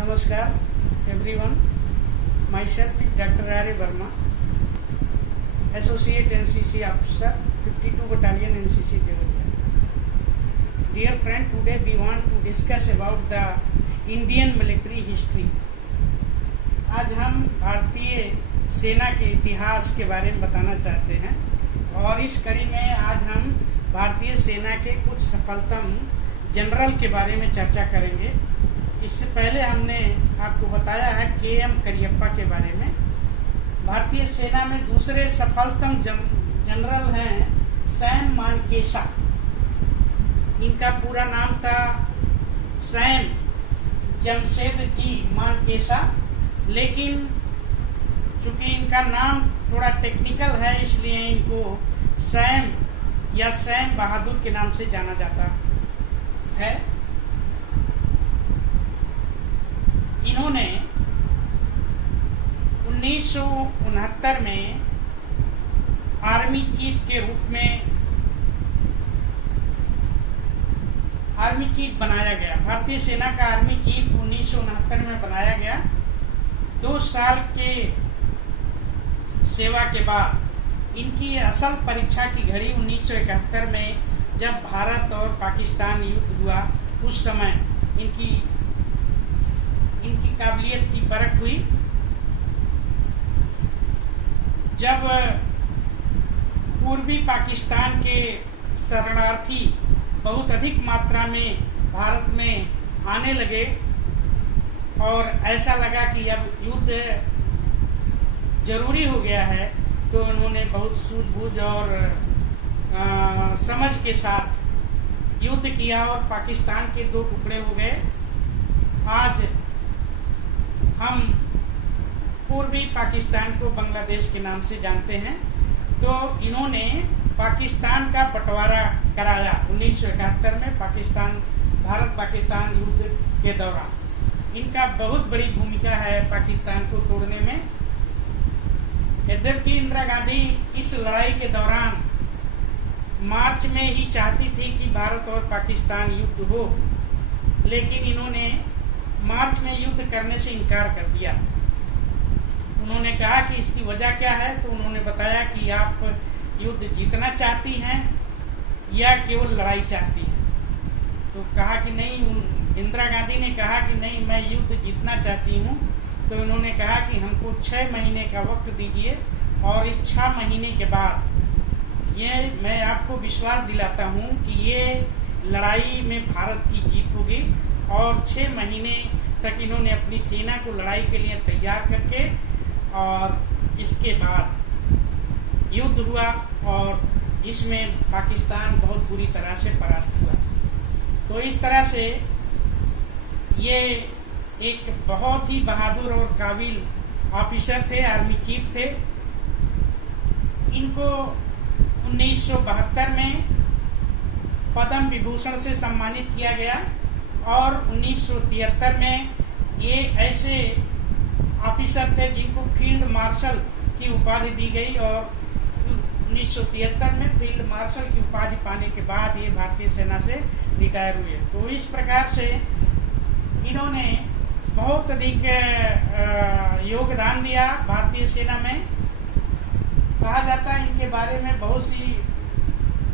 Namaskar everyone. Myself is Dr. R. Verma, Associate NCC Officer, 52 Battalion NCC Devaliya. Dear friend, today we want to discuss about the Indian military history. आज हम भारतीय सेना के इतिहास के बारे में बताना चाहते हैं और इस कड़ी में आज हम भारतीय सेना के कुछ सफलतम जनरल के बारे में चर्चा करेंगे। इससे पहले हमने आपको बताया है के.एम. करियप्पा के बारे में। भारतीय सेना में दूसरे सफलतम जनरल हैं सैम मानेकशॉ। इनका पूरा नाम था सैम जमशेदजी मानेकशॉ, लेकिन चूंकि इनका नाम थोड़ा टेक्निकल है इसलिए इनको सैम या सैम बहादुर के नाम से जाना जाता है। इन्होंने 1969 में आर्मी चीफ के रूप में आर्मी चीफ बनाया गया। भारतीय सेना का आर्मी चीफ 1969 में बनाया गया। 2 साल के सेवा के बाद इनकी असल परीक्षा की घड़ी 1971 में जब भारत और पाकिस्तान युद्ध हुआ, उस समय इनकी काबिलियत की परख हुई। जब पूर्वी पाकिस्तान के शरणार्थी बहुत अधिक मात्रा में भारत में आने लगे और ऐसा लगा कि अब युद्ध जरूरी हो गया है, तो उन्होंने बहुत सूझबूझ और समझ के साथ युद्ध किया और पाकिस्तान के 2 टुकड़े हो गए। आज हम पूर्वी पाकिस्तान को बांग्लादेश के नाम से जानते हैं। तो इन्होंने पाकिस्तान का बंटवारा कराया 1971 में भारत पाकिस्तान युद्ध के दौरान। इनका बहुत बड़ी भूमिका है पाकिस्तान को तोड़ने में। यद्यपि इंदिरा गांधी इस लड़ाई के दौरान मार्च में ही चाहती थी कि भारत और पाकिस्तान युद्ध हो, लेकिन इन्होंने मार्च में युद्ध करने से इनकार कर दिया। उन्होंने कहा कि इसकी वजह क्या है, तो उन्होंने बताया कि आप युद्ध जीतना चाहती हैं या केवल लड़ाई चाहती हैं। तो कहा कि नहीं, इंदिरा गांधी ने कहा कि नहीं, मैं युद्ध जीतना चाहती हूँ। तो इन्होंने कहा कि हमको 6 महीने का वक्त दीजिए और इस 6 महीने के बाद ये मैं आपको विश्वास दिलाता हूँ कि ये लड़ाई में भारत की जीत होगी। और 6 महीने तक इन्होंने अपनी सेना को लड़ाई के लिए तैयार करके और इसके बाद युद्ध हुआ और जिसमें पाकिस्तान बहुत बुरी तरह से परास्त हुआ। तो इस तरह से ये एक बहुत ही बहादुर और काबिल ऑफिसर थे, आर्मी चीफ थे। इनको 1972 में पद्म विभूषण से सम्मानित किया गया और 1973 में ये ऐसे ऑफिसर थे जिनको फील्ड मार्शल की उपाधि दी गई और 1973 में फील्ड मार्शल की उपाधि पाने के बाद ये भारतीय सेना से रिटायर हुए। तो इस प्रकार से इन्होंने बहुत अधिक योगदान दिया भारतीय सेना में। कहा जाता है इनके बारे में बहुत सी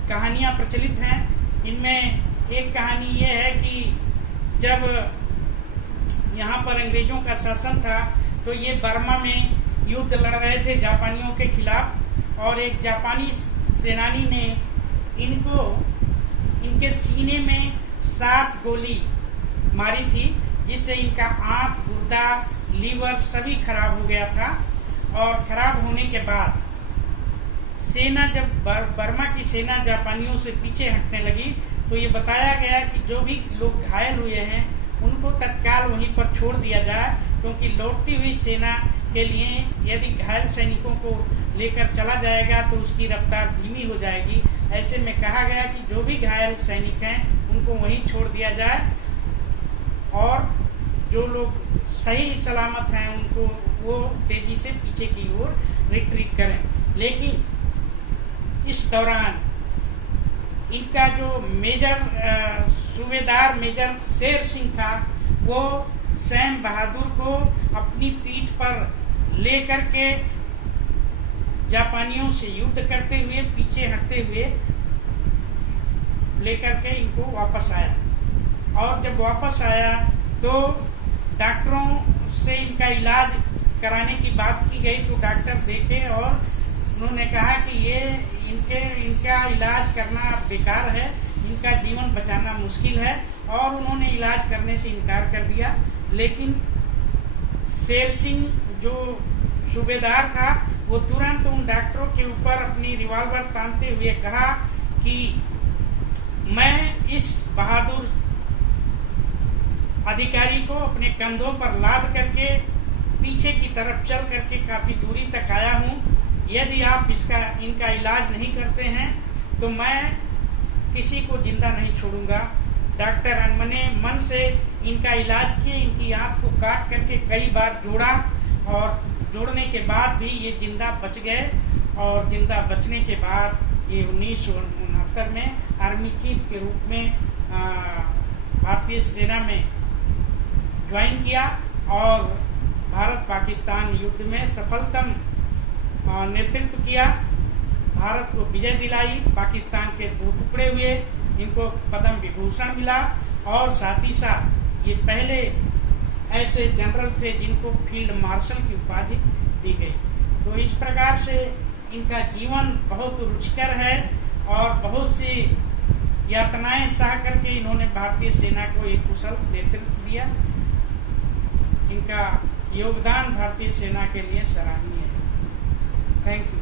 कहानियां प्रचलित हैं। इनमें एक कहानी ये है कि जब यहाँ पर अंग्रेजों का शासन था, तो ये बर्मा में युद्ध लड़ रहे थे जापानियों के खिलाफ और एक जापानी सेनानी ने इनके सीने में 7 गोली मारी थी, जिससे इनका आंत, गुर्दा, लीवर सभी खराब हो गया था। और खराब होने के बाद सेना जब बर्मा की सेना जापानियों से पीछे हटने लगी, तो ये बताया गया कि जो भी लोग घायल हुए हैं उनको तत्काल वहीं पर छोड़ दिया जाए, क्योंकि लौटती हुई सेना के लिए यदि घायल सैनिकों को लेकर चला जाएगा तो उसकी रफ्तार धीमी हो जाएगी। ऐसे में कहा गया कि जो भी घायल सैनिक हैं उनको वहीं छोड़ दिया जाए और जो लोग सही सलामत हैं उनको वो तेजी से पीछे की ओर रिट्रीट करें। लेकिन इस दौरान इनका जो मेजर सूबेदार मेजर शेर सिंह था, वो सैम बहादुर को अपनी पीठ पर लेकर के जापानियों से युद्ध करते हुए, पीछे हटते हुए लेकर के इनको वापस आया। और जब वापस आया तो डॉक्टरों से इनका इलाज कराने की बात की गई, तो डॉक्टर देखे और उन्होंने कहा कि ये इनका इलाज करना बेकार है, इनका जीवन बचाना मुश्किल है, और उन्होंने इलाज करने से इनकार कर दिया। लेकिन शेर सिंह जो सूबेदार था, वो तुरंत उन डॉक्टरों के ऊपर अपनी रिवॉल्वर तानते हुए कहा कि मैं इस बहादुर अधिकारी को अपने कंधों पर लाद करके पीछे की तरफ चल करके काफी दूरी तक आया हूँ। यदि आप इनका इलाज नहीं करते हैं तो मैं किसी को जिंदा नहीं छोड़ूंगा। डॉक्टर अनमने मन से इनका इलाज किए, इनकी आंख को काट करके कई बार जोड़ा, और जोड़ने के बाद भी ये जिंदा बच गए। और जिंदा बचने के बाद ये 1969 में आर्मी चीफ के रूप में भारतीय सेना में ज्वाइन किया और भारत पाकिस्तान युद्ध में सफलतम नेतृत्व किया, भारत को विजय दिलाई, पाकिस्तान के 2 टुकड़े हुए, इनको पद्म विभूषण मिला, और साथ ही साथ ये पहले ऐसे जनरल थे जिनको फील्ड मार्शल की उपाधि दी गई। तो इस प्रकार से इनका जीवन बहुत रुचिकर है और बहुत सी यातनाएं सह करके इन्होंने भारतीय सेना को एक कुशल नेतृत्व दिया। इनका योगदान भारतीय सेना के लिए सराहनीय है। Thank you.